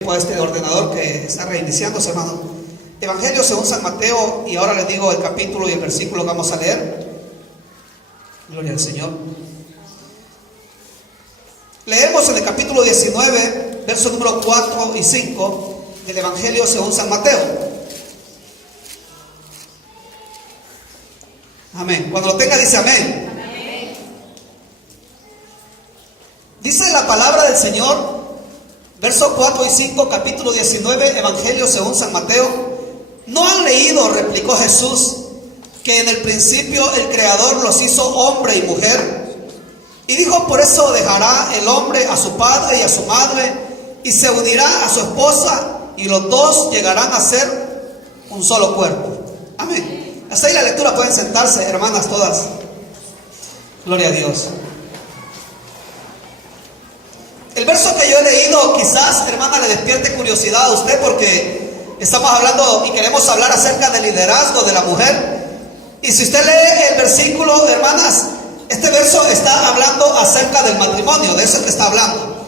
Este ordenador que está reiniciándose, hermano. Evangelio según San Mateo, y ahora les digo el capítulo y el versículo que vamos a leer. Gloria al Señor. Leemos en el capítulo 19, versos número 4 y 5 del Evangelio según San Mateo. Amén. Cuando lo tenga dice amén. Amén. Dice la palabra del Señor, versos 4 y 5, capítulo 19, Evangelio según San Mateo. ¿No han leído, replicó Jesús, que en el principio el Creador los hizo hombre y mujer? Y dijo, por eso dejará el hombre a su padre y a su madre, y se unirá a su esposa, y los dos llegarán a ser un solo cuerpo. Amén. Hasta ahí la lectura, pueden sentarse, hermanas todas. Gloria a Dios. El verso que yo he leído quizás, hermana, le despierte curiosidad a usted, porque estamos hablando y queremos hablar acerca del liderazgo de la mujer. Y si usted lee el versículo, hermanas, este verso está hablando acerca del matrimonio, de eso es que está hablando.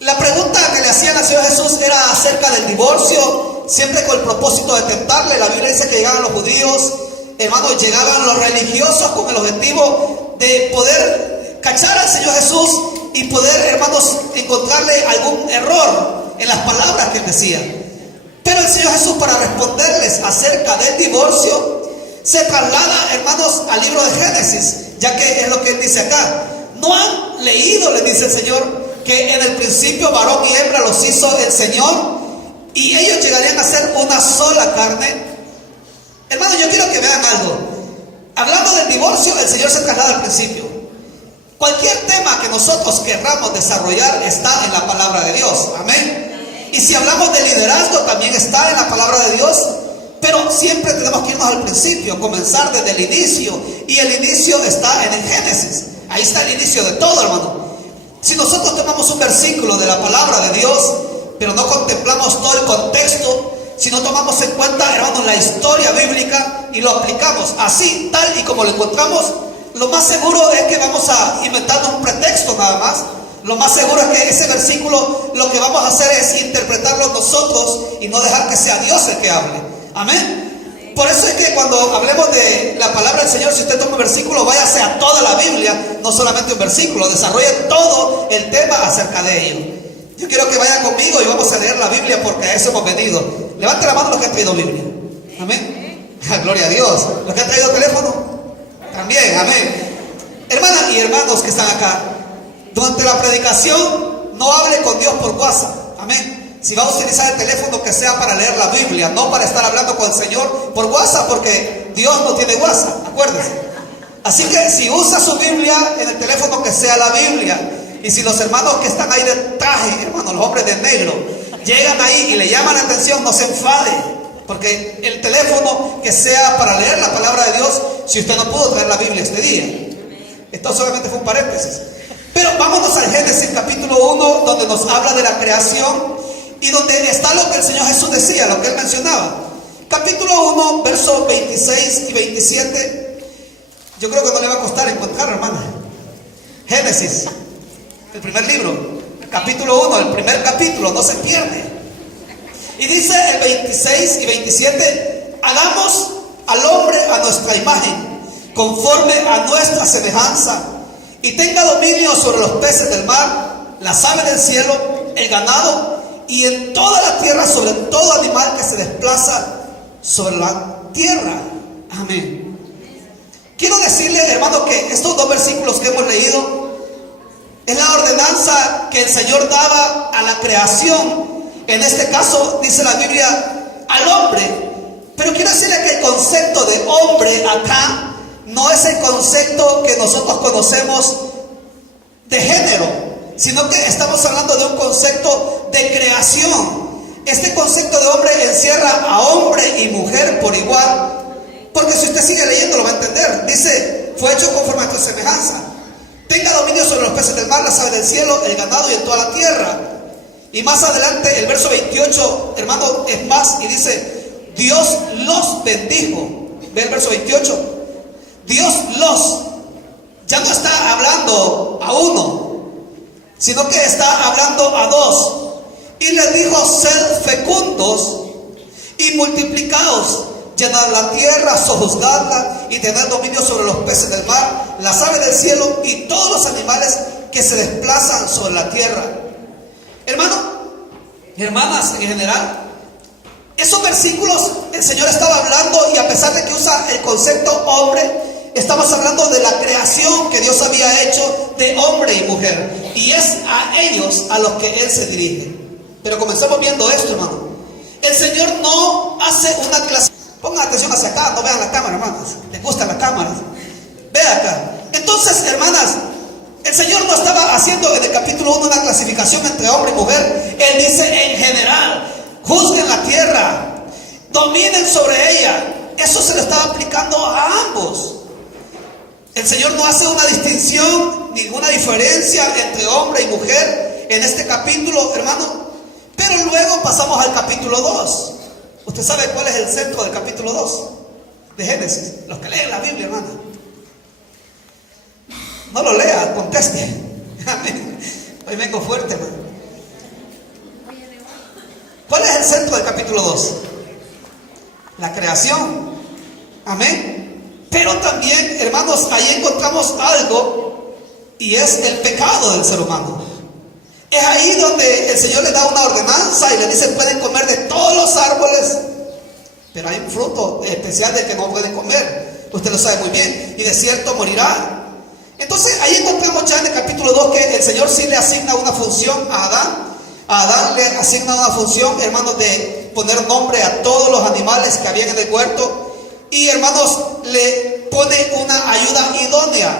La pregunta que le hacían al Señor Jesús era acerca del divorcio, siempre con el propósito de tentarle. La Biblia dice que llegaban los judíos, hermanos, llegaban los religiosos con el objetivo de poder cachar al Señor Jesús y poder, hermanos, encontrarle algún error en las palabras que él decía. Pero el Señor Jesús, para responderles acerca del divorcio, se traslada, hermanos, al libro de Génesis, ya que es lo que él dice acá. ¿No han leído, le dice el Señor, que en el principio varón y hembra los hizo el Señor, y ellos llegarían a ser una sola carne? Hermanos, yo quiero que vean algo. Hablando del divorcio, el Señor se traslada al principio. Cualquier tema que nosotros querramos desarrollar está en la palabra de Dios. Amén. Y si hablamos de liderazgo, también está en la palabra de Dios. Pero siempre tenemos que irnos al principio, comenzar desde el inicio. Y el inicio está en el Génesis. Ahí está el inicio de todo, hermano. Si nosotros tomamos un versículo de la palabra de Dios, pero no contemplamos todo el contexto, si no tomamos en cuenta, hermanos, la historia bíblica y lo aplicamos así, tal y como lo encontramos, lo más seguro es que vamos a inventarnos un pretexto nada más. Lo más seguro es que ese versículo, lo que vamos a hacer es interpretarlo nosotros y no dejar que sea Dios el que hable. Amén. Por eso es que cuando hablemos de la palabra del Señor, si usted toma un versículo, váyase a toda la Biblia, no solamente un versículo, desarrolle todo el tema acerca de ello. Yo quiero que vayan conmigo y vamos a leer la Biblia, porque a eso hemos venido. Levante la mano los que han traído Biblia. Amén. Gloria a Dios. Los que han traído teléfono también, amén. Hermanas y hermanos que están acá, durante la predicación no hable con Dios por WhatsApp. Amén. Si va a utilizar el teléfono, que sea para leer la Biblia, no para estar hablando con el Señor por WhatsApp, porque Dios no tiene WhatsApp, acuérdense. Así que si usa su Biblia en el teléfono, que sea la Biblia. Y si los hermanos que están ahí de traje, hermanos, los hombres de negro, llegan ahí y le llaman la atención, no se enfade, porque el teléfono que sea para leer la palabra de Dios, si usted no pudo traer la Biblia este día. Esto solamente fue un paréntesis. Pero vámonos al Génesis capítulo 1, donde nos habla de la creación y donde está lo que el Señor Jesús decía, lo que él mencionaba. Capítulo 1, versos 26 y 27. Yo creo que no le va a costar encontrar, hermana. Génesis, el primer libro, capítulo 1, el primer capítulo, no se pierde. Y dice el 26 y 27, hagamos al hombre a nuestra imagen, conforme a nuestra semejanza, y tenga dominio sobre los peces del mar, las aves del cielo, el ganado, y en toda la tierra, sobre todo animal que se desplaza sobre la tierra. Amén. Quiero decirle, hermano, que estos dos versículos que hemos leído es la ordenanza que el Señor daba a la creación. En este caso dice la Biblia al hombre. Pero quiero decirle que el concepto de hombre acá no es el concepto que nosotros conocemos de género, sino que estamos hablando de un concepto de creación. Este concepto de hombre encierra a hombre y mujer por igual, porque si usted sigue leyendo lo va a entender. Dice, fue hecho conforme a tu semejanza, tenga dominio sobre los peces del mar, las aves del cielo, el ganado y en toda la tierra. Y más adelante el verso 28, hermano, es más, y dice, Dios los bendijo. Ve el verso 28. Dios los, ya no está hablando a uno, sino que está hablando a dos. Y les dijo: sed fecundos y multiplicaos, llenad la tierra, sojuzgadla y tened dominio sobre los peces del mar, las aves del cielo y todos los animales que se desplazan sobre la tierra. Hermano, hermanas, en general, esos versículos el Señor estaba hablando, y a pesar de que usa el concepto hombre, estamos hablando de la creación que Dios había hecho de hombre y mujer, y es a ellos a los que Él se dirige. Pero comenzamos viendo esto, hermano. El Señor no hace una clase. Pongan atención hacia acá, no vean la cámara, hermanas. Les gustan las cámaras. Vean acá. Entonces, hermanas, el Señor no estaba haciendo en el capítulo 1 una clasificación entre hombre y mujer. Él dice en general: juzguen la tierra, dominen sobre ella. Eso se lo estaba aplicando a ambos. El Señor no hace una distinción, ninguna diferencia entre hombre y mujer en este capítulo, hermano. Pero luego pasamos al capítulo 2. ¿Usted sabe cuál es el centro del capítulo 2 de Génesis? Los que leen la Biblia, hermano. No lo lea, conteste. Hoy vengo fuerte, hermano. ¿Cuál es el centro del capítulo 2? La creación. Amén. Pero también, hermanos, ahí encontramos algo, y es el pecado del ser humano. Es ahí donde el Señor le da una ordenanza y le dice: pueden comer de todos los árboles, pero hay un fruto especial del que no pueden comer. Usted lo sabe muy bien. Y de cierto morirá. Entonces ahí encontramos ya en el capítulo 2 que el Señor sí le asigna una función a Adán. A Adán le asigna una función, hermanos, de poner nombre a todos los animales que habían en el huerto. Y, hermanos, le pone una ayuda idónea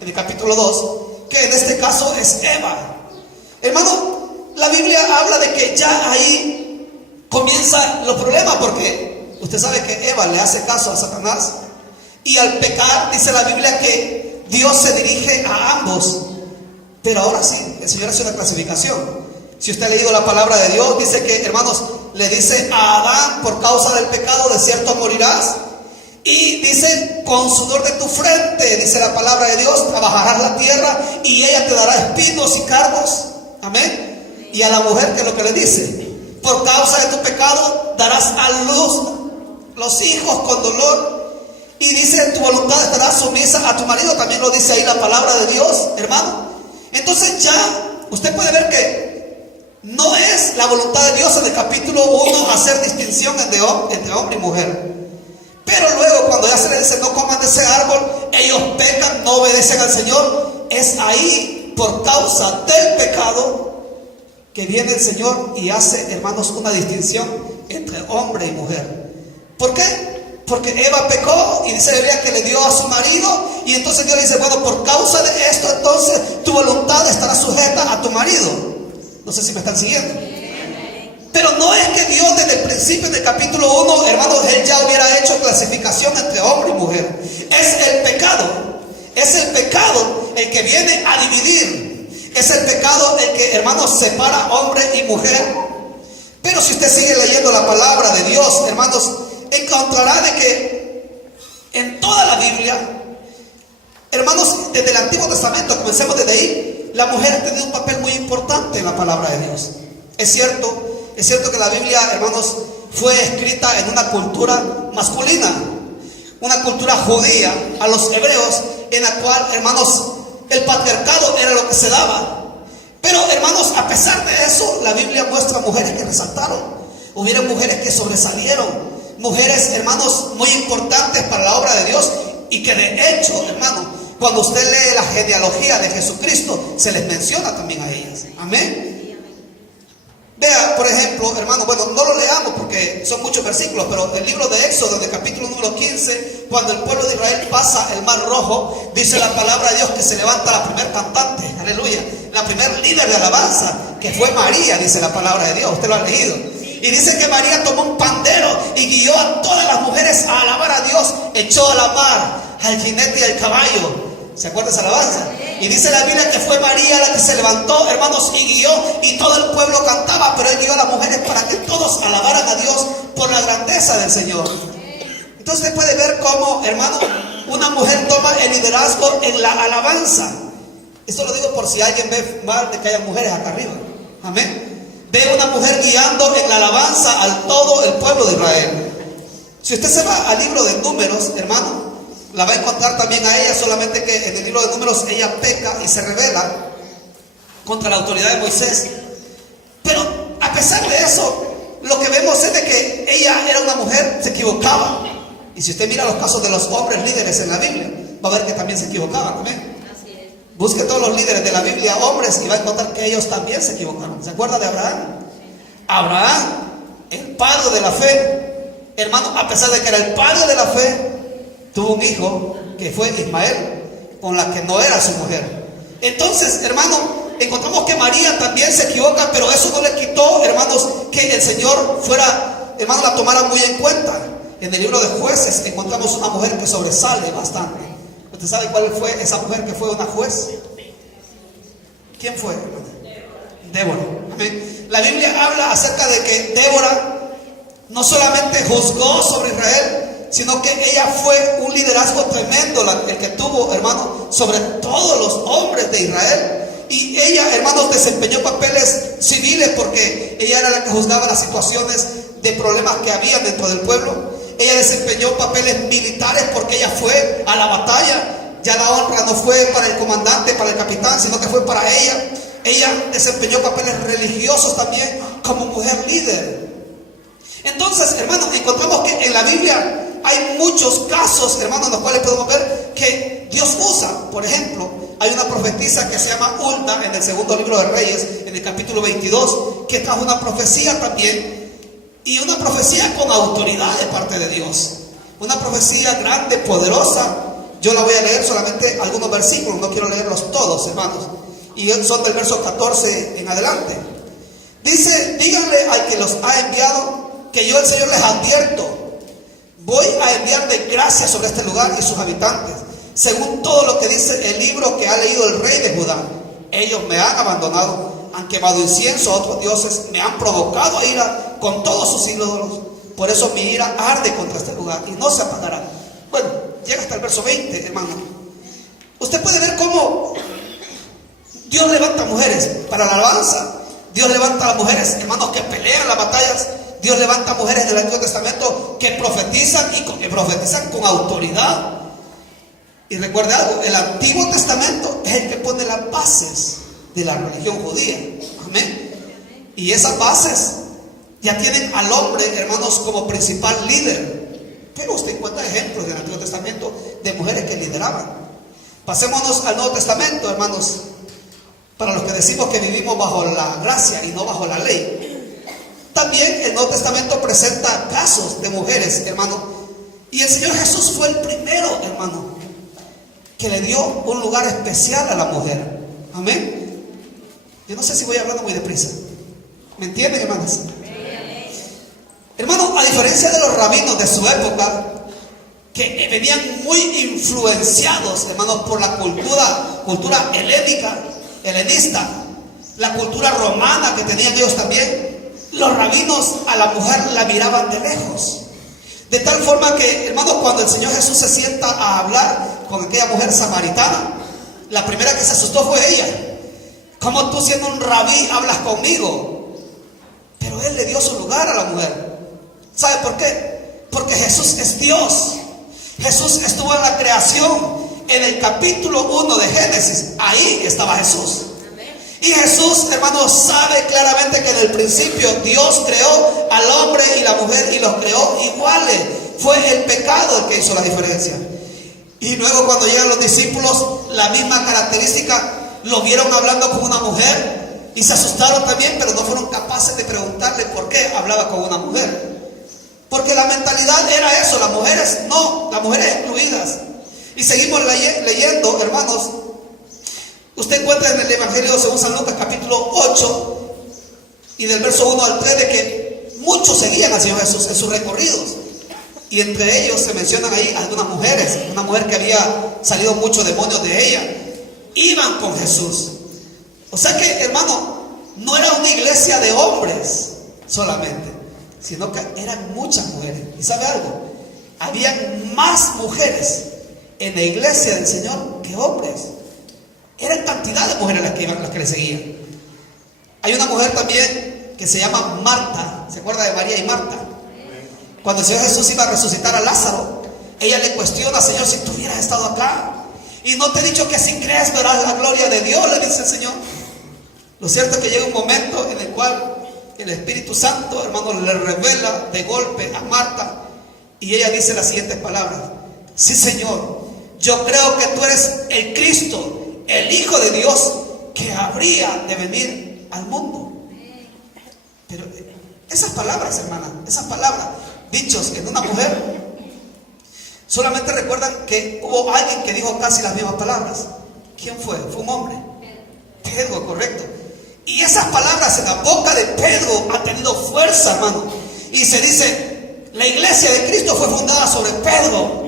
en el capítulo 2, que en este caso es Eva. Hermano, la Biblia habla de que ya ahí comienzan los problemas, porque usted sabe que Eva le hace caso a Satanás, y al pecar dice la Biblia que Dios se dirige a ambos. Pero ahora sí, el Señor hace una clasificación. Si usted ha leído la palabra de Dios, dice que, hermanos, le dice a Adán: por causa del pecado de cierto morirás. Y dice: con sudor de tu frente, dice la palabra de Dios, trabajarás la tierra y ella te dará espinos y cardos. Amén. Y a la mujer, que es lo que le dice: por causa de tu pecado darás a luz los hijos con dolor. Y dice: tu voluntad estará sumisa a tu marido. También lo dice ahí la palabra de Dios, hermano. Entonces ya usted puede ver que no es la voluntad de Dios en el capítulo 1 hacer distinción entre hombre y mujer. Pero luego, cuando ya se les dice: no coman de ese árbol, ellos pecan, no obedecen al Señor. Es ahí, por causa del pecado, que viene el Señor y hace, hermanos, una distinción entre hombre y mujer. ¿Por qué? Porque Eva pecó, y dice la Biblia que le dio a su marido. Y entonces Dios le dice: bueno, por causa de esto, entonces tu voluntad estará sujeta a tu marido. No sé si me están siguiendo. Pero no es que Dios desde el principio del capítulo 1, hermanos, Él ya hubiera hecho clasificación entre hombre y mujer. Es el pecado. Es el pecado el que viene a dividir. Es el pecado el que, hermanos, separa hombre y mujer. Pero si usted sigue leyendo la palabra de Dios, hermanos, encontrará de que en toda la Biblia, hermanos, desde el Antiguo Testamento, comencemos desde ahí, la mujer ha tenido un papel muy importante en la palabra de Dios. Es cierto que la Biblia, hermanos, fue escrita en una cultura masculina, una cultura judía a los hebreos, en la cual, hermanos, el patriarcado era lo que se daba. Pero, hermanos, a pesar de eso, la Biblia muestra mujeres que resaltaron. Hubieron mujeres que sobresalieron, mujeres, hermanos, muy importantes para la obra de Dios, y que de hecho, hermanos, cuando usted lee la genealogía de Jesucristo, se les menciona también a ellas. Amén. Vea, por ejemplo, hermano, bueno, no lo leamos porque son muchos versículos, pero el libro de Éxodo, en el capítulo número 15, cuando el pueblo de Israel pasa el Mar Rojo, dice la palabra de Dios que se levanta la primer cantante, aleluya, la primer líder de alabanza, que fue María, dice la palabra de Dios. Usted lo ha leído. Y dice que María tomó un pandero y guió a todas las mujeres a alabar a Dios, echó a la mar al jinete y al caballo. ¿Se acuerda esa alabanza? Y dice la Biblia que fue María la que se levantó, hermanos, y guió, y todo el pueblo cantaba, pero él guió a las mujeres para que todos alabaran a Dios por la grandeza del Señor. Entonces usted puede ver cómo, hermano, una mujer toma el liderazgo en la alabanza. Esto lo digo por si alguien ve mal de que haya mujeres acá arriba. Amén. ve una mujer guiando en la alabanza al todo el pueblo de Israel. Si usted se va al libro de Números, hermano, la va a encontrar también a ella, solamente que en el libro de Números ella peca y se rebela contra la autoridad de Moisés. Pero a pesar de eso, lo que vemos es de que ella era una mujer, se equivocaba. Y si usted mira los casos de los hombres líderes en la Biblia, va a ver que también se equivocaban. ¿Amén? Así es. Busque todos los líderes de la Biblia, hombres, y va a encontrar que ellos también se equivocaron. ¿Se acuerda de Abraham? Abraham, el padre de la fe, hermano, a pesar de que era el padre de la fe, tuvo un hijo que fue Ismael, con la que no era su mujer. Entonces, hermano, encontramos que María también se equivoca, pero eso no le quitó, hermanos, que el Señor fuera, hermano, la tomara muy en cuenta. En el libro de Jueces encontramos una mujer que sobresale bastante. ¿Usted sabe cuál fue esa mujer que fue una juez? ¿Quién fue? Débora. Amén. La Biblia habla acerca de que Débora no solamente juzgó sobre Israel, sino que ella fue un liderazgo tremendo, el que tuvo, hermano, sobre todos los hombres de Israel. Y ella, hermanos, desempeñó papeles civiles porque ella era la que juzgaba las situaciones de problemas que había dentro del pueblo. Ella desempeñó papeles militares porque ella fue a la batalla. Ya la honra no fue para el comandante, para el capitán, sino que fue para ella. Ella desempeñó papeles religiosos también como mujer líder. Entonces, hermanos, encontramos que en la Biblia hay muchos casos, hermanos, en los cuales podemos ver que Dios usa. Por ejemplo, hay una profetisa que se llama Hulda en el segundo libro de Reyes, en el capítulo 22, que trajo una profecía también, y una profecía con autoridad de parte de Dios. Una profecía grande, poderosa. Yo la voy a leer solamente algunos versículos, no quiero leerlos todos, hermanos. Y son del verso 14 en adelante. Dice: díganle al que los ha enviado que yo, el Señor, les advierto. Voy a enviar desgracia sobre este lugar y sus habitantes, según todo lo que dice el libro que ha leído el rey de Judá. Ellos me han abandonado, han quemado incienso a otros dioses, me han provocado a ira con todos sus ídolos. Por eso mi ira arde contra este lugar y no se apagará. Bueno, llega hasta el verso 20, hermano. Usted puede ver cómo Dios levanta mujeres para la alabanza. Dios levanta a las mujeres, hermanos, que pelean las batallas. Dios levanta mujeres del Antiguo Testamento que profetizan y que profetizan con autoridad. Y recuerde algo, el Antiguo Testamento es el que pone las bases de la religión judía. Amén. Y esas bases ya tienen al hombre, hermanos, como principal líder. Pero usted encuentra ejemplos del Antiguo Testamento de mujeres que lideraban. Pasémonos al Nuevo Testamento, hermanos, para los que decimos que vivimos bajo la gracia y no bajo la ley. También el Nuevo Testamento presenta casos de mujeres, hermano. Y el Señor Jesús fue el primero, hermano, que le dio un lugar especial a la mujer. Amén. Yo no sé si voy hablando muy deprisa. ¿Me entienden, hermanos? Hermano, a diferencia de los rabinos de su época, que venían muy influenciados, hermanos, por la cultura helenista, la cultura romana que tenían ellos también, los rabinos a la mujer la miraban de lejos. De tal forma que, hermanos, cuando el Señor Jesús se sienta a hablar con aquella mujer samaritana, la primera que se asustó fue ella. ¿Cómo tú, siendo un rabí, hablas conmigo? Pero Él le dio su lugar a la mujer. ¿Sabe por qué? Porque Jesús es Dios. Jesús estuvo en la creación. En el capítulo 1 de Génesis, ahí estaba Jesús. Y Jesús, hermanos, sabe claramente que en el principio Dios creó al hombre y la mujer y los creó iguales. Fue el pecado el que hizo la diferencia. Y luego, cuando llegan los discípulos, la misma característica, lo vieron hablando con una mujer y se asustaron también, pero no fueron capaces de preguntarle por qué hablaba con una mujer. Porque la mentalidad era eso, las mujeres no, las mujeres excluidas. Y seguimos leyendo, hermanos. Usted encuentra en el Evangelio según San Lucas, capítulo 8, y del verso 1 al 3, de que muchos seguían al Señor Jesús en sus recorridos. Y entre ellos se mencionan ahí algunas mujeres. Una mujer que había salido muchos demonios de ella, iban con Jesús. O sea que, hermano, no era una iglesia de hombres solamente, sino que eran muchas mujeres. ¿Y sabe algo? Habían más mujeres en la iglesia del Señor que hombres. Eran cantidad de mujeres las que le seguían. Hay una mujer también que se llama Marta. ¿Se acuerda de María y Marta? Cuando el Señor Jesús iba a resucitar a Lázaro, ella le cuestiona: Señor, si tú hubieras estado acá, y no te he dicho que si crees verás la gloria de Dios, le dice el Señor. Lo cierto es que llega un momento en el cual el Espíritu Santo, hermano, le revela de golpe a Marta, y ella dice las siguientes palabras: sí, Señor, yo creo que tú eres el Cristo, el Hijo de Dios, que habría de venir al mundo. Pero esas palabras, hermana, esas palabras dichos en una mujer, solamente recuerdan que hubo alguien que dijo casi las mismas palabras. ¿Quién fue? Fue un hombre, Pedro, correcto. Y esas palabras en la boca de Pedro ha tenido fuerza, hermano. Y se dice: la iglesia de Cristo fue fundada sobre Pedro.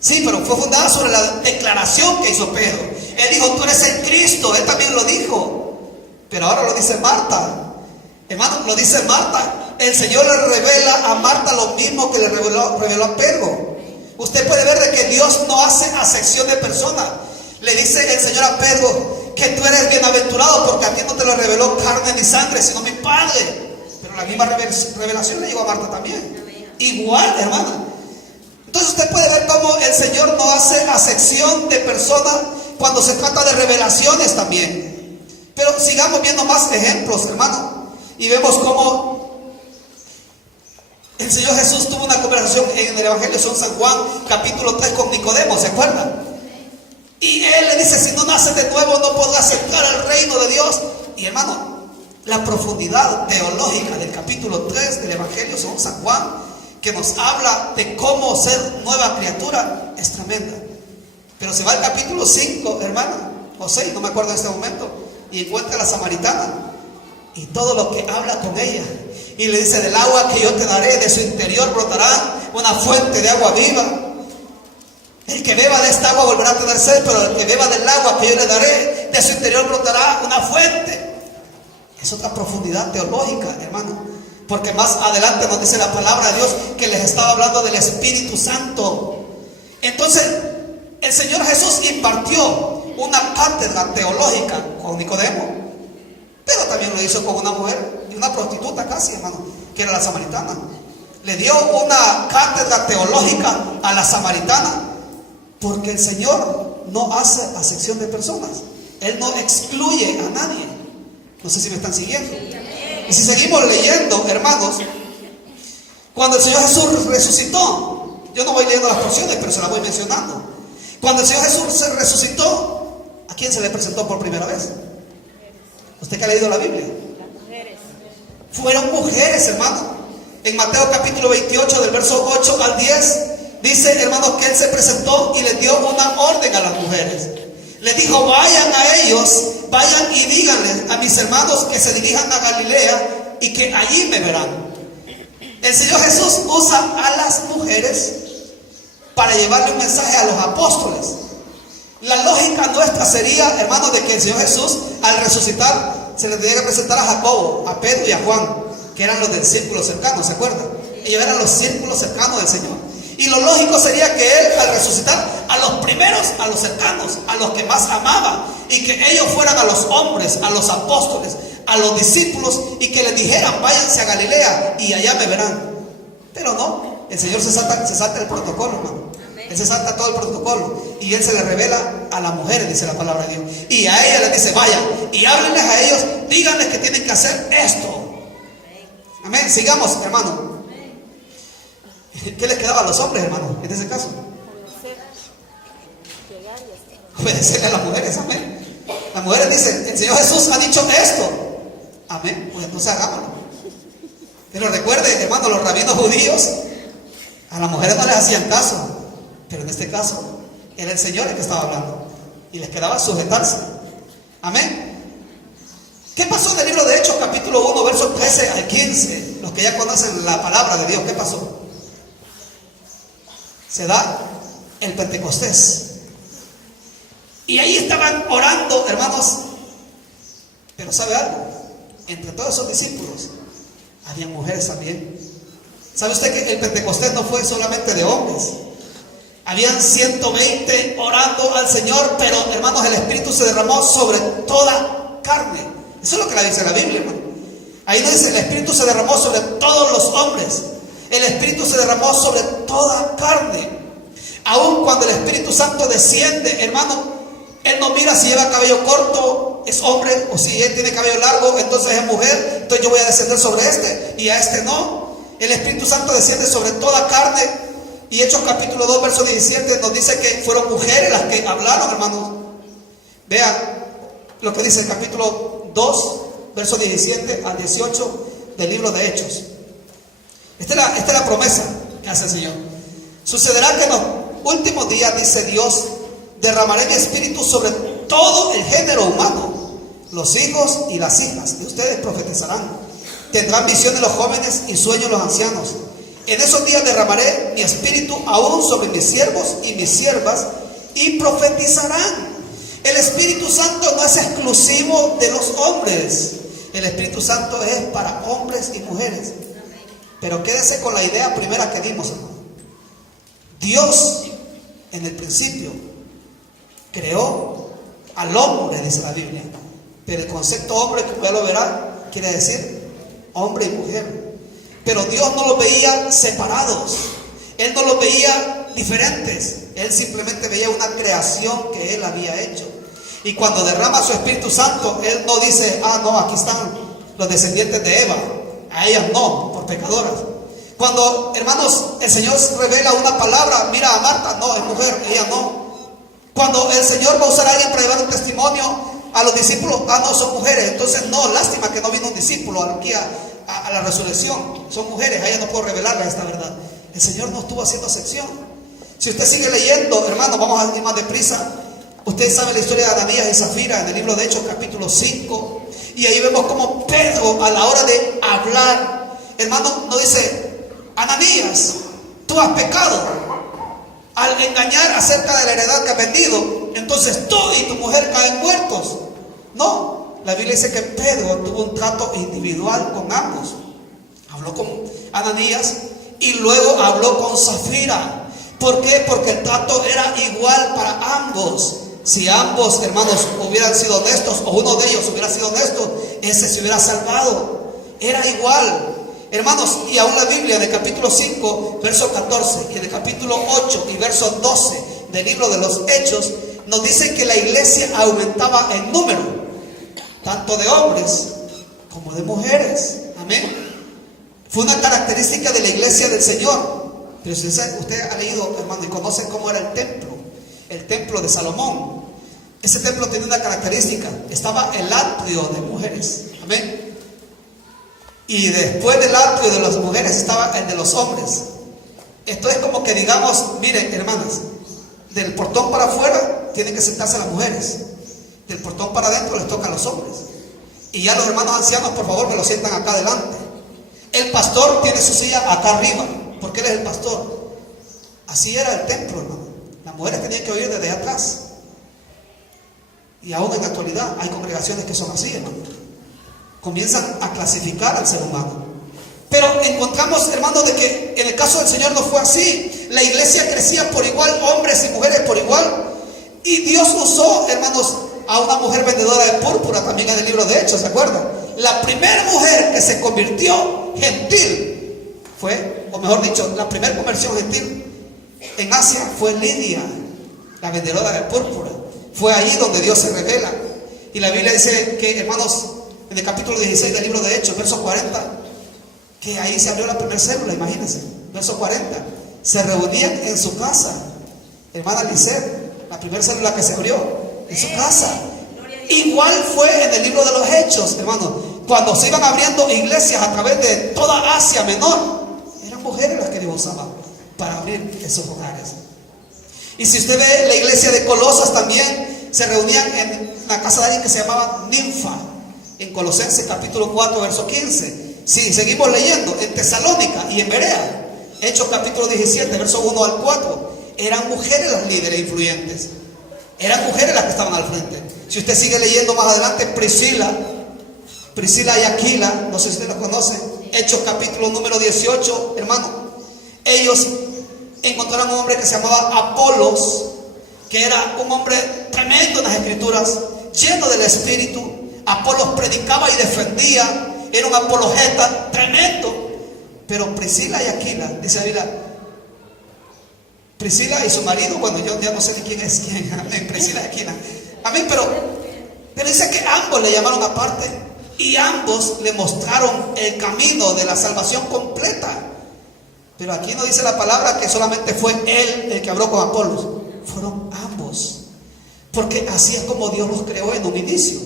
Sí, pero fue fundada sobre la declaración que hizo Pedro. Él dijo: tú eres el Cristo. Él también lo dijo. Pero ahora lo dice Marta. Hermano, lo dice Marta. El Señor le revela a Marta lo mismo que le reveló a Pedro. Usted puede ver de que Dios no hace acepción de personas. Le dice el Señor a Pedro que tú eres bienaventurado porque a ti no te lo reveló carne ni sangre, sino mi Padre. Pero la misma revelación le llegó a Marta también. Igual, hermana. Entonces usted puede ver cómo el Señor no hace acepción de personas cuando se trata de revelaciones también. Pero sigamos viendo más ejemplos, hermano. Y vemos cómo el Señor Jesús tuvo una conversación en el Evangelio de San Juan, capítulo 3, con Nicodemo, ¿se acuerdan? Y él le dice: si no naces de nuevo no podrás entrar al reino de Dios. Y hermano, la profundidad teológica del capítulo 3 del Evangelio según San Juan, que nos habla de cómo ser nueva criatura, es tremenda. Pero se va al capítulo 5, hermana, o 6, no me acuerdo en este momento, y encuentra a la samaritana y todo lo que habla con ella. Y le dice: del agua que yo te daré, de su interior brotará una fuente de agua viva. El que beba de esta agua volverá a tener sed, pero el que beba del agua que yo le daré, de su interior brotará una fuente. Es otra profundidad teológica, hermano. Porque más adelante nos dice la palabra de Dios que les estaba hablando del Espíritu Santo. Entonces, el Señor Jesús impartió una cátedra teológica con Nicodemo, pero también lo hizo con una mujer, una prostituta casi, hermano, que era la samaritana. Le dio una cátedra teológica a la samaritana, porque el Señor no hace acepción de personas. Él no excluye a nadie. No sé si me están siguiendo. Y si seguimos leyendo, hermanos, cuando el Señor Jesús resucitó, yo no voy leyendo las porciones, pero se las voy mencionando. Cuando el Señor Jesús se resucitó, ¿a quién se le presentó por primera vez? ¿Usted que ha leído la Biblia? Las mujeres. Fueron mujeres, hermano. En Mateo capítulo 28, del verso 8 al 10, dice, hermanos, que Él se presentó y les dio una orden a las mujeres. Les dijo: vayan a ellos, vayan y díganles a mis hermanos que se dirijan a Galilea y que allí me verán. El Señor Jesús usa a las mujeres para llevarle un mensaje a los apóstoles. La lógica nuestra sería, hermanos, de que el Señor Jesús al resucitar se le tenía que presentar a Jacobo, a Pedro y a Juan, que eran los del círculo cercano, ¿se acuerdan? Ellos eran los círculos cercanos del Señor. Y lo lógico sería que Él al resucitar a los primeros, a los cercanos, a los que más amaba, y que ellos fueran a los hombres, a los apóstoles, a los discípulos, y que les dijeran: váyanse a Galilea y allá me verán. Pero no, el Señor se salta el protocolo, hermano. Él se salta todo el protocolo y Él se le revela a las mujeres, dice la palabra de Dios, y a ellas les dice: vayan y háblenles a ellos, díganles que tienen que hacer esto. Amén. Sigamos, hermano. ¿Qué les quedaba a los hombres, hermano, en ese caso? Obedecerle a las mujeres, amén. Las mujeres dicen: el Señor Jesús ha dicho esto. Amén, pues entonces hagámoslo. Pero recuerde, hermano, los rabinos judíos a las mujeres no les hacían caso, pero en este caso era el Señor el que estaba hablando y les quedaba sujetarse. Amén. ¿Qué pasó en el libro de Hechos, capítulo 1, versos 13 al 15? Los que ya conocen la palabra de Dios, ¿qué pasó? Se da el Pentecostés. Y ahí estaban orando, hermanos. Pero ¿sabe algo? Entre todos esos discípulos había mujeres también. ¿Sabe usted que el Pentecostés no fue solamente de hombres? Habían 120 orando al Señor, pero, hermanos, el Espíritu se derramó sobre toda carne. Eso es lo que dice la Biblia, hermano. Ahí no dice, el Espíritu se derramó sobre todos los hombres. El Espíritu se derramó sobre toda carne. Aun cuando el Espíritu Santo desciende, hermano, Él no mira si lleva cabello corto, es hombre, o si él tiene cabello largo, entonces es mujer. Entonces yo voy a descender sobre este y a este no. El Espíritu Santo desciende sobre toda carne. Y Hechos capítulo 2, verso 17 nos dice que fueron mujeres las que hablaron, hermanos. Vean lo que dice el capítulo 2, verso 17 al 18 del libro de Hechos. Esta es la promesa que hace el Señor. Sucederá que en los últimos días, dice Dios, derramaré mi espíritu sobre todo el género humano. Los hijos y las hijas de ustedes profetizarán. Tendrán visiones los jóvenes y sueños los ancianos. En esos días derramaré mi espíritu aún sobre mis siervos y mis siervas y profetizarán. El Espíritu Santo no es exclusivo de los hombres. El Espíritu Santo es para hombres y mujeres. Pero quédese con la idea primera que dimos, hermano. Dios en el principio creó al hombre, dice la Biblia. Pero el concepto hombre, como ya lo verá, quiere decir hombre y mujer. Pero Dios no los veía separados. Él no los veía diferentes. Él simplemente veía una creación que Él había hecho. Y cuando derrama su Espíritu Santo, Él no dice, no, aquí están los descendientes de Eva. A ellas no, por pecadoras. Cuando, hermanos, el Señor revela una palabra, mira a Marta, no, es mujer, ella no. Cuando el Señor va a usar a alguien para llevar un testimonio a los discípulos, no, son mujeres. Entonces no, lástima que no vino un discípulo aquí a la resurrección. Son mujeres, a ella no puedo revelarles esta verdad. El Señor no estuvo haciendo sección. Si usted sigue leyendo, hermano, vamos a ir más deprisa. Usted sabe la historia de Ananías y Zafira en el libro de Hechos capítulo 5. Y ahí vemos como Pedro, a la hora de hablar, hermano, no dice, Ananías, tú has pecado al engañar acerca de la heredad que has vendido. Entonces tú y tu mujer caen muertos. No, la Biblia dice que Pedro tuvo un trato individual con ambos. Habló con Ananías y luego habló con Zafira. ¿Por qué? Porque el trato era igual para ambos. Si ambos, hermanos, hubieran sido honestos, o uno de ellos hubiera sido honesto, ese se hubiera salvado. Era igual. Hermanos, y aún la Biblia en el capítulo 5, verso 14, y en el capítulo 8 y verso 12 del libro de los Hechos, nos dice que la iglesia aumentaba en número, tanto de hombres como de mujeres. Amén. Fue una característica de la iglesia del Señor. Pero si usted ha leído, hermano, y conoce cómo era el templo de Salomón. Ese templo tenía una característica: estaba el atrio de mujeres. Amén. Y después del atrio de las mujeres estaba el de los hombres. Esto es como que digamos, miren, hermanas, del portón para afuera tienen que sentarse las mujeres, del portón para adentro les toca a los hombres. Y ya los hermanos ancianos, por favor, me lo sientan acá adelante. El pastor tiene su silla acá arriba, porque él es el pastor. Así era el templo, hermano. Las mujeres tenían que oír desde atrás. Y aún en la actualidad hay congregaciones que son así, hermano. Comienzan a clasificar al ser humano. Pero encontramos, hermanos, de que en el caso del Señor no fue así. La iglesia crecía por igual, hombres y mujeres por igual. Y Dios usó, hermanos, a una mujer vendedora de púrpura también en el libro de Hechos, ¿se acuerdan? La primera mujer que se convirtió gentil fue, o mejor dicho, la primera conversión gentil en Asia fue Lidia, la vendedora de púrpura. Fue ahí donde Dios se revela. Y la Biblia dice que, hermanos, en el capítulo 16 del libro de Hechos, verso 40, que ahí se abrió la primera célula, imagínense. Verso 40, se reunían en su casa. Hermana Lisset, la primera célula que se abrió en su casa. Igual fue en el libro de los Hechos, hermanos. Cuando se iban abriendo iglesias a través de toda Asia Menor, eran mujeres las que Dios usaba para abrir esos hogares. Y si usted ve la iglesia de Colosas, también se reunían en la casa de alguien que se llamaba Ninfa, en Colosenses capítulo 4 verso 15. Si seguimos leyendo, en Tesalónica y en Berea, Hechos capítulo 17 verso 1 al 4, eran mujeres las líderes influyentes. Eran mujeres las que estaban al frente. Si usted sigue leyendo más adelante, Priscila y Aquila, no sé si usted los conoce, Hechos capítulo número 18, hermano. Ellos encontraron un hombre que se llamaba Apolos, que era un hombre tremendo en las escrituras, lleno del Espíritu. Apolos predicaba y defendía era un apologeta tremendo. Pero Priscila y Aquila, dice la Biblia, Priscila y su marido, bueno, yo ya no sé ni quién es quién, amén, Priscila y Aquila, amén, pero dice que ambos le llamaron aparte y ambos le mostraron el camino de la salvación completa. Pero aquí no dice la palabra que solamente fue él el que habló con Apolos, fueron ambos, porque así es como Dios los creó en un inicio.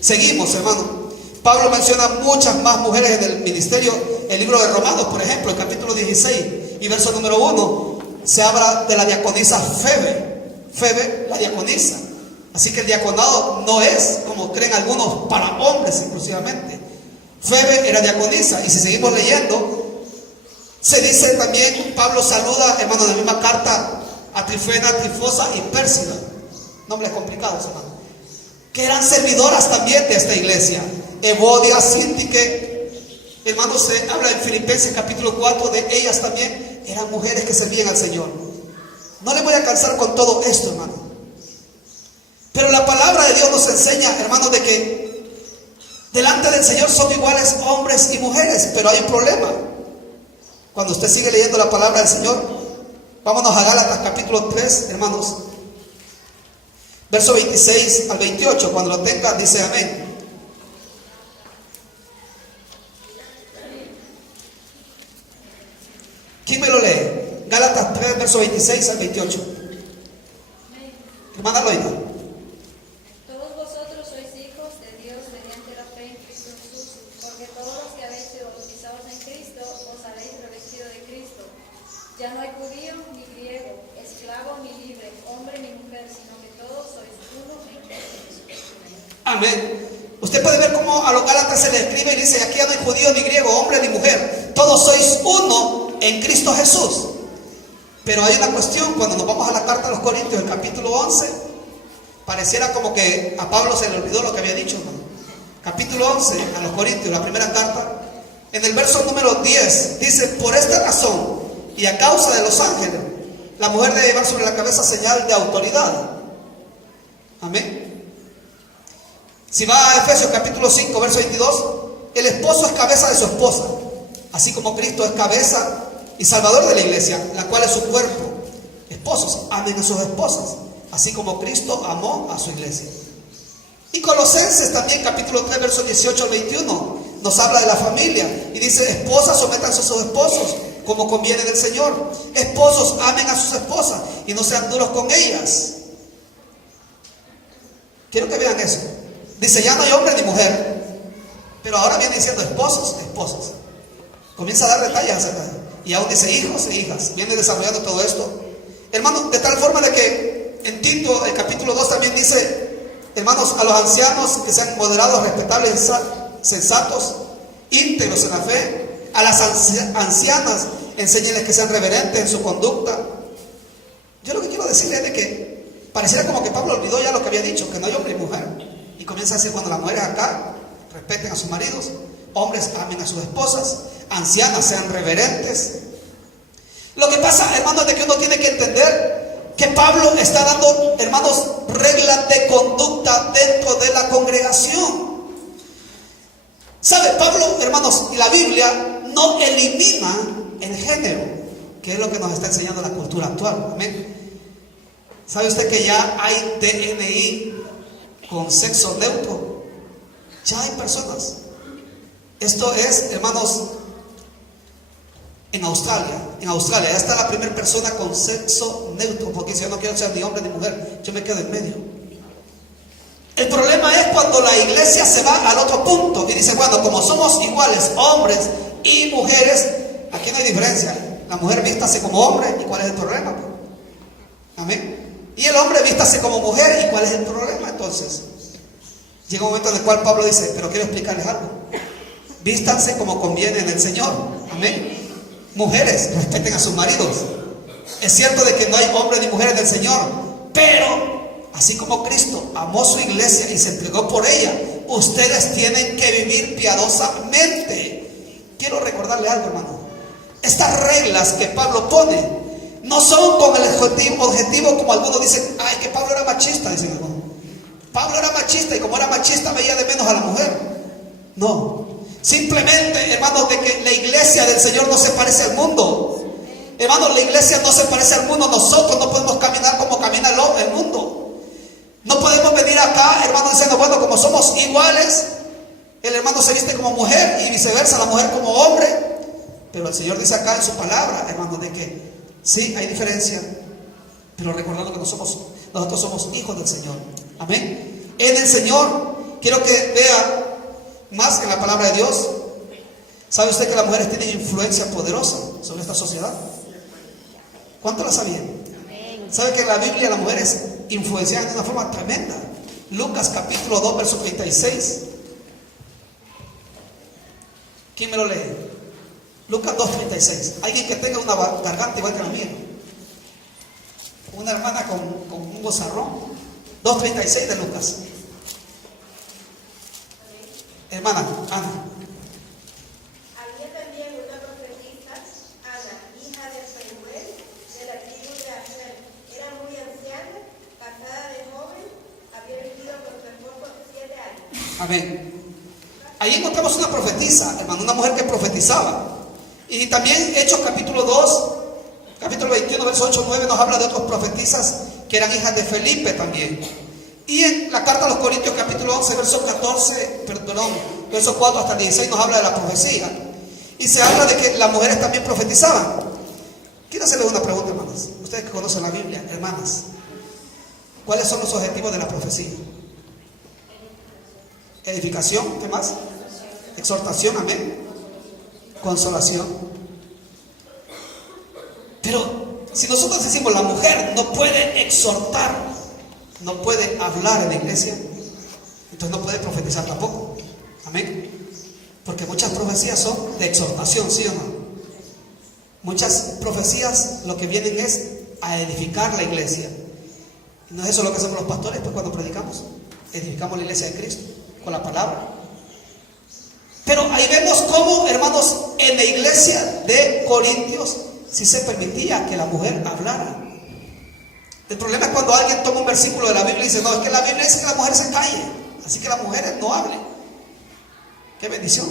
Seguimos, hermano. Pablo menciona muchas más mujeres en el ministerio. El libro de Romanos, por ejemplo, el capítulo 16 y verso número 1, se habla de la diaconisa Febe, la diaconisa. Así que el diaconado no es, como creen algunos, para hombres exclusivamente. Febe era diaconisa. Y si seguimos leyendo, se dice también, Pablo saluda, hermano, en la misma carta, a Trifena, Trifosa y Pérsida, nombres complicados, hermano, que eran servidoras también de esta iglesia. Evodia, Sintique, hermano, se habla en Filipenses capítulo 4 de ellas también, eran mujeres que servían al Señor. No les voy a cansar con todo esto, hermano, pero la palabra de Dios nos enseña, hermano, de que delante del Señor son iguales hombres y mujeres. Pero hay un problema. Cuando usted sigue leyendo la palabra del Señor, vámonos a Gálatas capítulo 3, hermanos, verso 26 al 28. Cuando lo tenga, dice amén. ¿Quién me lo lee? Gálatas 3, verso 26 al 28. Hermana Loida. Todos vosotros sois hijos de Dios mediante la fe en Cristo Jesús, porque todos los que habéis sido bautizados en Cristo os habéis revestido de Cristo. Ya no hay judío ni griego, esclavo ni libre, hombre ni mujer, sino que todos sois uno en Cristo Jesús. Amén. Usted puede ver cómo a los Gálatas se les escribe y dice: aquí ya no hay judío ni griego, hombre ni mujer, todos sois uno en Cristo Jesús. Pero hay una cuestión. Cuando nos vamos a la carta a los Corintios, el capítulo 11, pareciera como que a Pablo se le olvidó lo que había dicho, hermano. Capítulo 11 a los Corintios, la primera carta, en el verso número 10, dice: por esta razón y a causa de los ángeles, la mujer debe llevar sobre la cabeza señal de autoridad. Amén. Si va a Efesios capítulo 5, verso 22, el esposo es cabeza de su esposa, así como Cristo es cabeza y salvador de la iglesia, la cual es su cuerpo. Esposos, amen a sus esposas, así como Cristo amó a su iglesia. Y Colosenses también, capítulo 3, versos 18 al 21, nos habla de la familia y dice: esposas, sométanse a sus esposos como conviene del Señor. Esposos, amen a sus esposas y no sean duros con ellas. Quiero que vean eso. Dice: ya no hay hombre ni mujer, pero ahora viene diciendo esposos, esposas. Comienza a dar detalles acerca de eso. Y aún dice hijos e hijas. Viene desarrollando todo esto, hermano, de tal forma de que en Tito, el capítulo 2, también dice: hermanos, a los ancianos que sean moderados, respetables, sensatos, íntegros en la fe. A las ancianas, enséñenles que sean reverentes en su conducta. Yo lo que quiero decirles es de que pareciera como que Pablo olvidó ya lo que había dicho, que no hay hombre y mujer. Y comienza a decir: cuando las mujeres acá, respeten a sus maridos. Hombres, amen a sus esposas. Ancianas, sean reverentes. Lo que pasa, hermanos, es de que uno tiene que entender que Pablo está dando, hermanos, reglas de conducta dentro de la congregación. ¿Sabe? Pablo, hermanos, y la Biblia no elimina el género, que es lo que nos está enseñando la cultura actual. Amén. ¿Sabe usted que ya hay DNI con sexo neutro? Ya hay personas. Esto es, hermanos, en Australia. En Australia ya está la primera persona con sexo neutro, porque si yo no quiero ser ni hombre ni mujer, yo me quedo en medio. El problema es cuando la iglesia se va al otro punto y dice: bueno, como somos iguales, hombres y mujeres, aquí no hay diferencia. La mujer vístase como hombre, ¿y cuál es el problema? Amén. Y el hombre vístase como mujer, ¿y cuál es el problema? Entonces llega un momento en el cual Pablo dice: pero quiero explicarles algo. Vístanse como conviene en el Señor. Amén. Mujeres, respeten a sus maridos. Es cierto de que no hay hombre ni mujer en el Señor, pero así como Cristo amó su iglesia y se entregó por ella, ustedes tienen que vivir piadosamente. Quiero recordarle algo, hermano. Estas reglas que Pablo pone no son con el objetivo como algunos dicen: ay, que Pablo era machista, dicen algunos. Pablo era machista y como era machista veía de menos a la mujer. No. Simplemente, hermanos, de que la iglesia del Señor no se parece al mundo. Hermanos, la iglesia no se parece al mundo. Nosotros no podemos caminar como camina el mundo. No podemos venir acá, hermanos, diciendo, bueno, como somos iguales, el hermano se viste como mujer y viceversa, la mujer como hombre. Pero el Señor dice acá en su palabra, hermanos, de que sí, hay diferencia, pero recordando que nosotros somos hijos del Señor. Amén. En el Señor, quiero que vea más en la palabra de Dios. ¿Sabe usted que las mujeres tienen influencia poderosa sobre esta sociedad? ¿Cuánto la sabían? ¿Sabe que en la Biblia las mujeres influencian de una forma tremenda? Lucas capítulo 2, verso 36. ¿Quién me lo lee? Lucas 2:36. Alguien que tenga una garganta igual que la mía. Una hermana con un bozarrón. 2:36 de Lucas. Hermana, Ana. Había también una profetisa, Ana, hija de Fanuel, de la tribu de Aser. Era muy anciana, casada de joven, había vivido con su esposo 7 años. Amén. Ahí encontramos una profetisa, hermano, una mujer que profetizaba. Y también Hechos capítulo 2, capítulo 21, verso 8, 9 nos habla de otras profetisas que eran hijas de Felipe también. Y en la carta a los Corintios capítulo 11, verso 4 hasta 16 nos habla de la profecía. Y se habla de que las mujeres también profetizaban. Quiero hacerles una pregunta, hermanas. Ustedes que conocen la Biblia, hermanas, ¿cuáles son los objetivos de la profecía? Edificación, ¿qué más? Exhortación, amén. Consolación. Pero si nosotros decimos la mujer no puede exhortar, no puede hablar en la iglesia, entonces no puede profetizar tampoco. Amén. Porque muchas profecías son de exhortación, ¿sí o no? Muchas profecías lo que vienen es a edificar la iglesia. ¿Y no es eso lo que hacemos los pastores pues cuando predicamos? Edificamos la iglesia de Cristo con la palabra. Pero ahí vemos cómo, hermanos, en la iglesia de Corintios sí se permitía que la mujer hablara. El problema es cuando alguien toma un versículo de la Biblia y dice, no, es que la Biblia dice que la mujer se calle, así que las mujeres no hablen. ¡Qué bendición!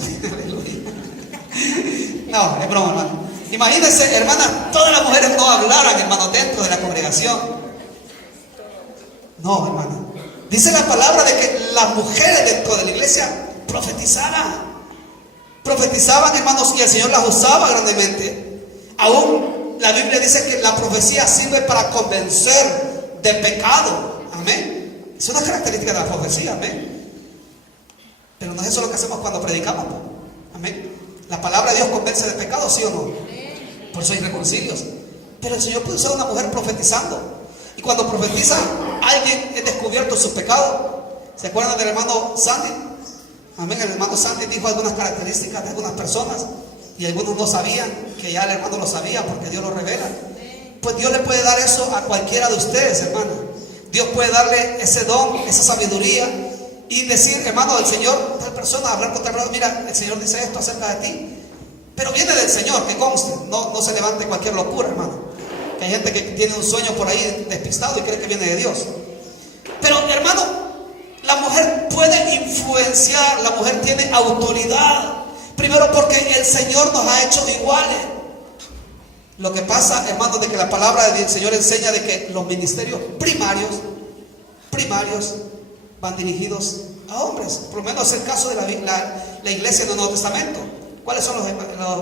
No, es broma, hermano. Imagínense, hermana, todas las mujeres no hablaran, hermano, dentro de la congregación. No, hermana. Dice la palabra de que las mujeres dentro de la iglesia profetizaban. Profetizaban, hermanos, y el Señor las usaba grandemente. Aún la Biblia dice que la profecía sirve para convencer de pecado. Amén. Es una característica de la profecía. Amén. Pero no es eso lo que hacemos cuando predicamos. Amén. La palabra de Dios convence de pecado, ¿sí o no? Por eso hay reconcilios. Pero el Señor puede usar a una mujer profetizando. Y cuando profetiza, alguien es descubierto su pecado. ¿Se acuerdan del hermano Sandy? Amén. El hermano Sandy dijo algunas características de algunas personas y algunos no sabían, que ya el hermano lo sabía porque Dios lo revela. Pues Dios le puede dar eso a cualquiera de ustedes, hermano. Dios puede darle ese don, esa sabiduría y decir, hermano, el Señor, tal persona, hablar con tal persona, mira, el Señor dice esto acerca de ti. Pero viene del Señor, que conste, no se levante cualquier locura, hermano. Que hay gente que tiene un sueño por ahí despistado y cree que viene de Dios. Pero, hermano, la mujer puede influenciar, la mujer tiene autoridad. Primero porque el Señor nos ha hecho iguales. Lo que pasa, hermanos, de que la palabra del Señor enseña de que los ministerios primarios van dirigidos a hombres. Por lo menos es el caso de la iglesia del Nuevo Testamento. ¿Cuáles son los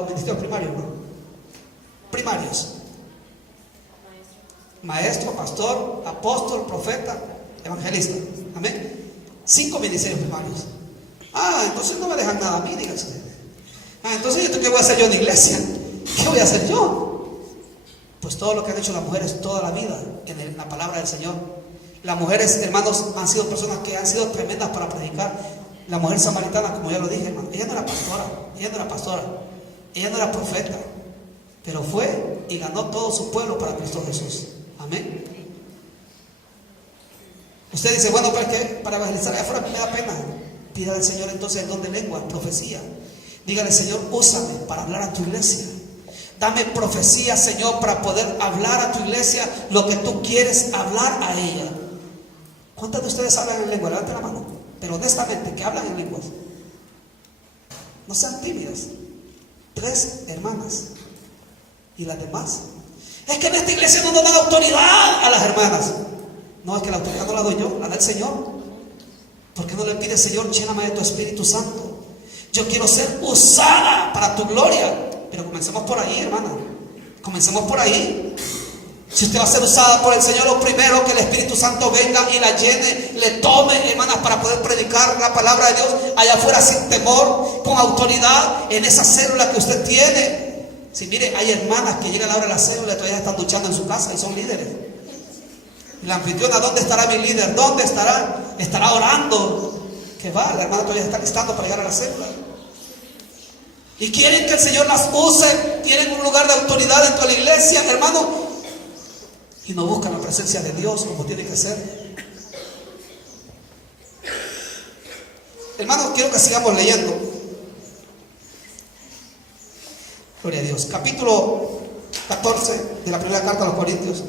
ministerios primarios? ¿No? Primarios. Maestro, pastor, apóstol, profeta, evangelista. Amén. 5 ministerios primarios. Entonces no me dejan nada a mí, díganse. Entonces, ¿qué voy a hacer yo en la iglesia? ¿Qué voy a hacer yo? Pues todo lo que han hecho las mujeres toda la vida en la palabra del Señor. Las mujeres, hermanos, han sido personas que han sido tremendas para predicar. La mujer samaritana, como ya lo dije, hermano, ella no era pastora, ella no era profeta, pero fue y ganó todo su pueblo para Cristo Jesús. Amén. Usted dice, bueno, pero es que para evangelizar allá afuera me da pena. Pídale al Señor entonces el don de lengua, profecía. Dígale, Señor, úsame para hablar a tu iglesia. Dame profecía, Señor, para poder hablar a tu iglesia lo que tú quieres hablar a ella. ¿Cuántas de ustedes hablan en lengua? Levanten la mano. Pero honestamente, ¿qué hablan en lenguas? No sean tímidas. 3 hermanas. ¿Y las demás? Es que en esta iglesia no nos dan autoridad a las hermanas. No, es que la autoridad no la doy yo, la da el Señor. ¿Por qué no le pide, Señor, lléname de tu Espíritu Santo? Yo quiero ser usada para tu gloria. Pero comencemos por ahí, hermana. Comencemos por ahí. Si usted va a ser usada por el Señor, lo primero que el Espíritu Santo venga y la llene, le tome, hermanas, para poder predicar la palabra de Dios allá afuera sin temor, con autoridad en esa célula que usted tiene. Si mire, hay hermanas que llegan a la hora de la célula y todavía están duchando en su casa y son líderes. Y la anfitriona, ¿dónde estará mi líder? ¿Dónde estará? Estará orando. Que va, la hermana todavía está listando para llegar a la célula. Y quieren que el Señor las use, quieren un lugar de autoridad dentro de la iglesia, hermano. Y no buscan la presencia de Dios como tiene que ser. Hermanos, quiero que sigamos leyendo. Gloria a Dios. Capítulo 14 de la primera carta a los Corintios.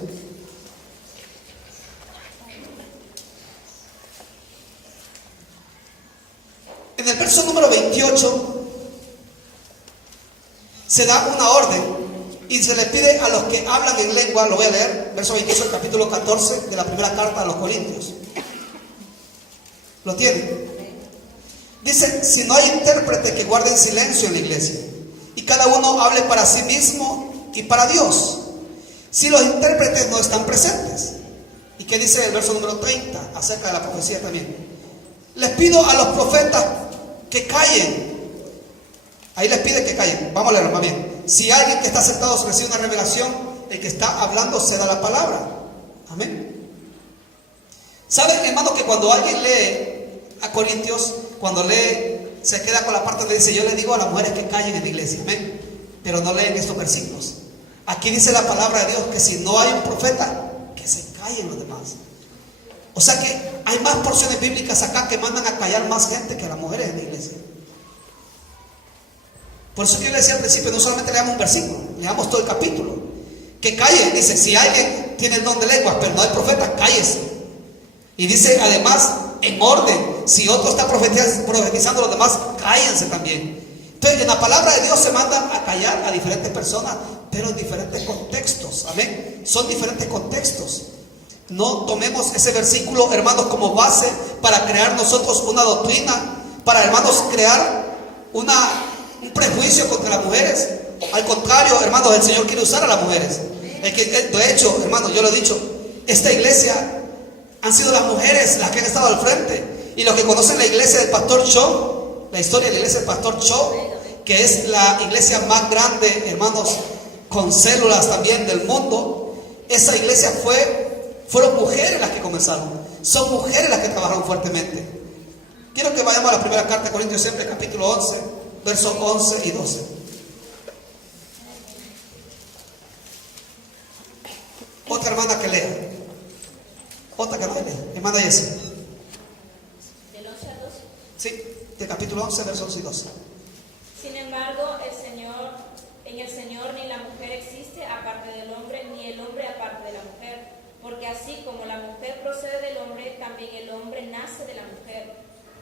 En el verso número 28 se da una orden y se le pide a los que hablan en lengua, lo voy a leer, verso 28 del capítulo 14 de la primera carta a los Corintios. ¿Lo tienen? Dice, si no hay intérprete, que guarden silencio en la iglesia y cada uno hable para sí mismo y para Dios, si los intérpretes no están presentes. ¿Y qué dice el verso número 30 acerca de la profecía también? Les pido a los profetas que callen. Ahí les pide que callen. Vamos a leerlo más bien. Si alguien que está sentado recibe una revelación, el que está hablando se da la palabra. Amén. ¿Saben, hermano, que cuando alguien lee a Corintios, cuando lee, se queda con la parte donde dice, yo le digo a las mujeres que callen en la iglesia? Amén. Pero no leen estos versículos. Aquí dice la palabra de Dios que si no hay un profeta, que se callen los demás. O sea que hay más porciones bíblicas acá que mandan a callar más gente que a las mujeres en la iglesia. Por eso yo le decía al principio, no solamente leamos un versículo, leamos todo el capítulo. Que callen, dice, si alguien tiene el don de lenguas, pero no hay profeta, cállese. Y dice además, en orden, si otro está profetizando, los demás, cállense también. Entonces, en la palabra de Dios se manda a callar a diferentes personas, pero en diferentes contextos. Amén. Son diferentes contextos. No tomemos ese versículo, hermanos, como base para crear nosotros una doctrina, para, hermanos, crear un prejuicio contra las mujeres. Al contrario, hermanos, el Señor quiere usar a las mujeres. De hecho, hermanos, yo lo he dicho, esta iglesia han sido las mujeres las que han estado al frente. Y los que conocen la iglesia del pastor Cho, la historia de la iglesia del pastor Cho, que es la iglesia más grande, hermanos, con células también del mundo, esa iglesia fueron mujeres las que comenzaron. Son mujeres las que trabajaron fuertemente. Quiero que vayamos a la primera carta de Corintios, siempre capítulo 11, versos 11 y 12. Otra hermana que lea. Otra que no lea. Hermana Jessie. Del 11 al 12. Sí, del capítulo 11, versos 11 y 12. Sin embargo, en el Señor ni la mujer existe aparte del hombre, ni el hombre aparte de la mujer. Porque así como la mujer procede del hombre, también el hombre nace de la mujer.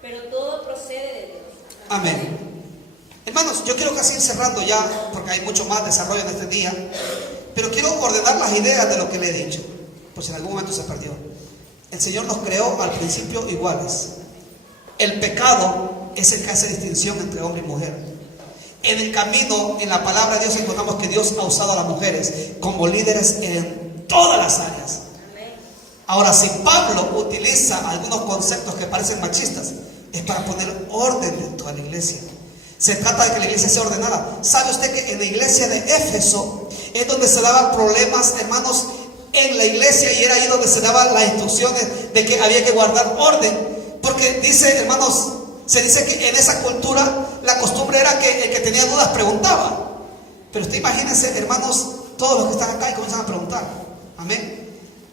Pero todo procede de Dios. Amén. Hermanos, yo quiero casi ir cerrando ya, porque hay mucho más desarrollo en este día, pero quiero ordenar las ideas de lo que le he dicho, por si en algún momento se perdió. El Señor nos creó al principio iguales. El pecado es el que hace distinción entre hombre y mujer. En el camino, en la palabra de Dios, encontramos que Dios ha usado a las mujeres como líderes en todas las áreas. Ahora, si Pablo utiliza algunos conceptos que parecen machistas, es para poner orden dentro de la iglesia. Se trata de que la iglesia sea ordenada. ¿Sabe usted que en la iglesia de Éfeso es donde se daban problemas, hermanos, en la iglesia? Y era ahí donde se daban las instrucciones de que había que guardar orden. Porque dice, hermanos, se dice que en esa cultura la costumbre era que el que tenía dudas preguntaba. Pero usted imagínense, hermanos, todos los que están acá y comienzan a preguntar. Amén.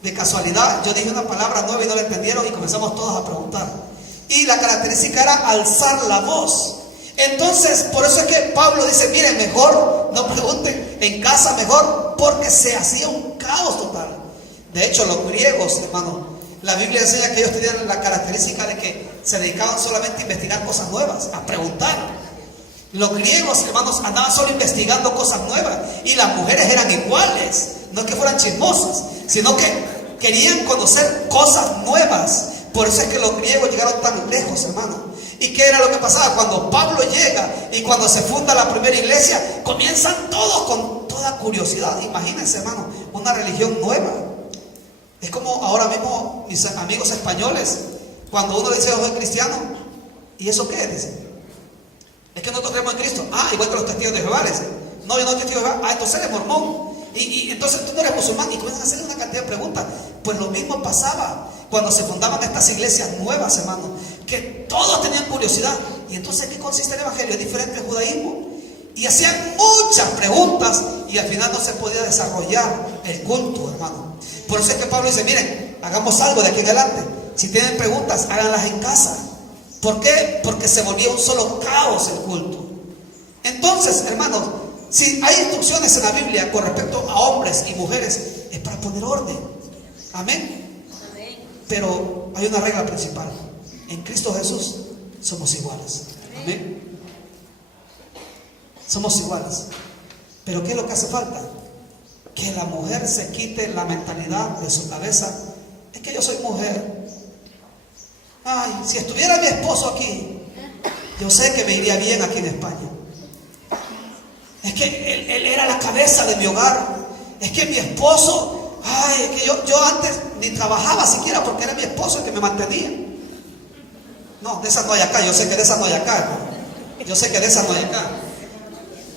De casualidad, yo dije una palabra nueva y no la entendieron y comenzamos todos a preguntar. Y la característica era alzar la voz. Entonces, por eso es que Pablo dice, miren, mejor no pregunten en casa, mejor, porque se hacía un caos total. De hecho, los griegos, hermano, la Biblia enseña que ellos tenían la característica de que se dedicaban solamente a investigar cosas nuevas, a preguntar. Los griegos, hermanos, andaban solo investigando cosas nuevas. Y las mujeres eran iguales. No es que fueran chismosas, sino que querían conocer cosas nuevas. Por eso es que los griegos llegaron tan lejos, hermano. ¿Y qué era lo que pasaba? Cuando Pablo llega y cuando se funda la primera iglesia, comienzan todos con toda curiosidad. Imagínense, hermano, una religión nueva. Es como ahora mismo mis amigos españoles, cuando uno le dice yo soy cristiano, ¿y eso qué es? Dicen, es que nosotros creemos en Cristo. Ah, igual que los testigos de Jehová. Dicen, no, yo no soy testigo de Jehová. Ah, entonces eres mormón. Y entonces tú no eres musulmán. Y comienzan a hacerle una cantidad de preguntas. Pues lo mismo pasaba cuando se fundaban estas iglesias nuevas, hermano, que todos tenían curiosidad. Y entonces, ¿qué consiste el evangelio? Es diferente al judaísmo. Y hacían muchas preguntas y al final no se podía desarrollar el culto, hermano. Por eso es que Pablo dice, miren, hagamos algo de aquí en adelante. Si tienen preguntas, háganlas en casa. ¿Por qué? Porque se volvía un solo caos el culto. Entonces, hermanos, si hay instrucciones en la Biblia con respecto a hombres y mujeres, es para poner orden. Amén. Pero hay una regla principal. En Cristo Jesús somos iguales. Amén. Somos iguales. Pero ¿qué es lo que hace falta? Que la mujer se quite la mentalidad de su cabeza. Es que yo soy mujer. Ay, si estuviera mi esposo aquí, yo sé que me iría bien aquí en España. Es que él era la cabeza de mi hogar. Es que mi esposo, ay, es que yo antes ni trabajaba siquiera porque era mi esposo el que me mantenía. No, de esas no hay acá. Yo sé que de esas no hay acá, ¿no? Yo sé que de esas no hay acá.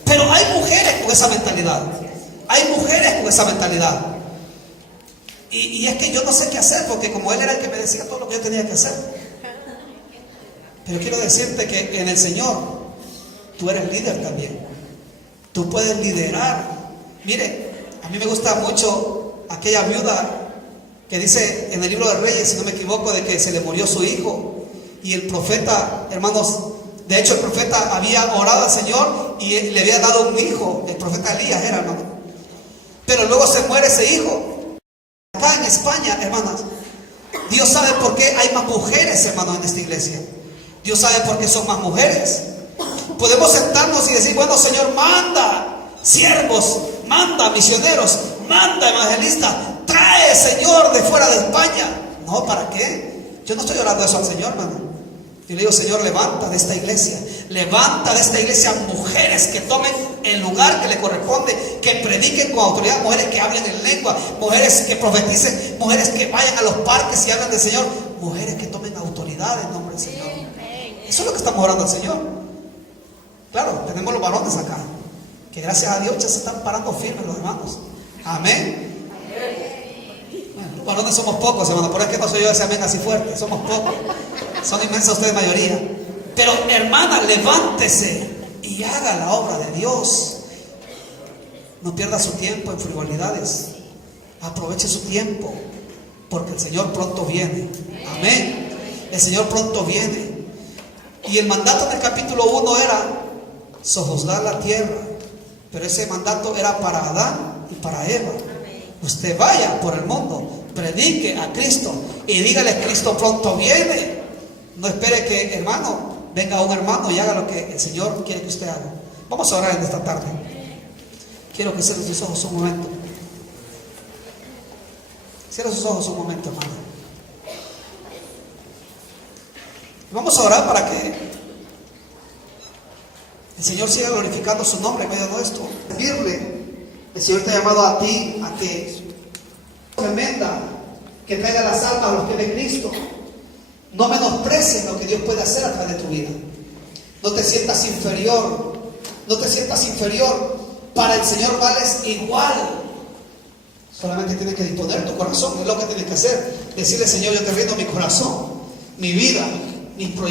Pero hay mujeres con esa mentalidad. Hay mujeres con esa mentalidad. Y es que yo no sé qué hacer, porque como él era el que me decía todo lo que yo tenía que hacer. Pero quiero decirte que en el Señor tú eres líder también. Tú puedes liderar. Mire, a mí me gusta mucho aquella viuda que dice en el libro de Reyes, si no me equivoco, de que se le murió su hijo. Y el profeta, hermanos, de hecho el profeta había orado al Señor y le había dado un hijo. El profeta Elías era, hermano. Pero luego se muere ese hijo. Acá en España, hermanas, Dios sabe por qué hay más mujeres, hermanos, en esta iglesia. Dios sabe por qué son más mujeres. Podemos sentarnos y decir, bueno, Señor, manda siervos, manda misioneros, manda evangelistas, trae, Señor, de fuera de España. No, ¿para qué? Yo no estoy orando eso al Señor, hermano. Yo le digo, Señor, levanta de esta iglesia mujeres que tomen el lugar que le corresponde, que prediquen con autoridad, mujeres que hablen en lengua, mujeres que profeticen, mujeres que vayan a los parques y hablen del Señor, mujeres que tomen autoridad en nombre del Señor. Eso es lo que estamos orando al Señor. Claro, tenemos los varones acá, que gracias a Dios ya se están parando firmes los hermanos. Amén. Bueno, los varones somos pocos, hermanos, por eso es que no soy yo ese amén así fuerte, somos pocos. Son inmensos ustedes mayoría. Pero hermana, levántese y haga la obra de Dios. No pierda su tiempo en frivolidades. Aproveche su tiempo, porque el Señor pronto viene. Amén. El Señor pronto viene. Y el mandato del capítulo 1 era sojuzgar la tierra. Pero ese mandato era para Adán y para Eva. Usted vaya por el mundo, predique a Cristo y dígale, Cristo pronto viene. No espere que, hermano, venga un hermano y haga lo que el Señor quiere que usted haga. Vamos a orar en esta tarde. Quiero que cierre sus ojos un momento. Cierre sus ojos un momento, hermano. Vamos a orar para que el Señor siga glorificando su nombre en medio nuestro. Servirle. El Señor te ha llamado a ti a que tremenda, que traiga las almas a los pies de Cristo. No menosprecies lo que Dios puede hacer a través de tu vida. No te sientas inferior. No te sientas inferior. Para el Señor vales igual. Solamente tienes que disponer tu corazón. Es lo que tienes que hacer. Decirle, Señor, yo te rindo mi corazón, mi vida, mis proyectos.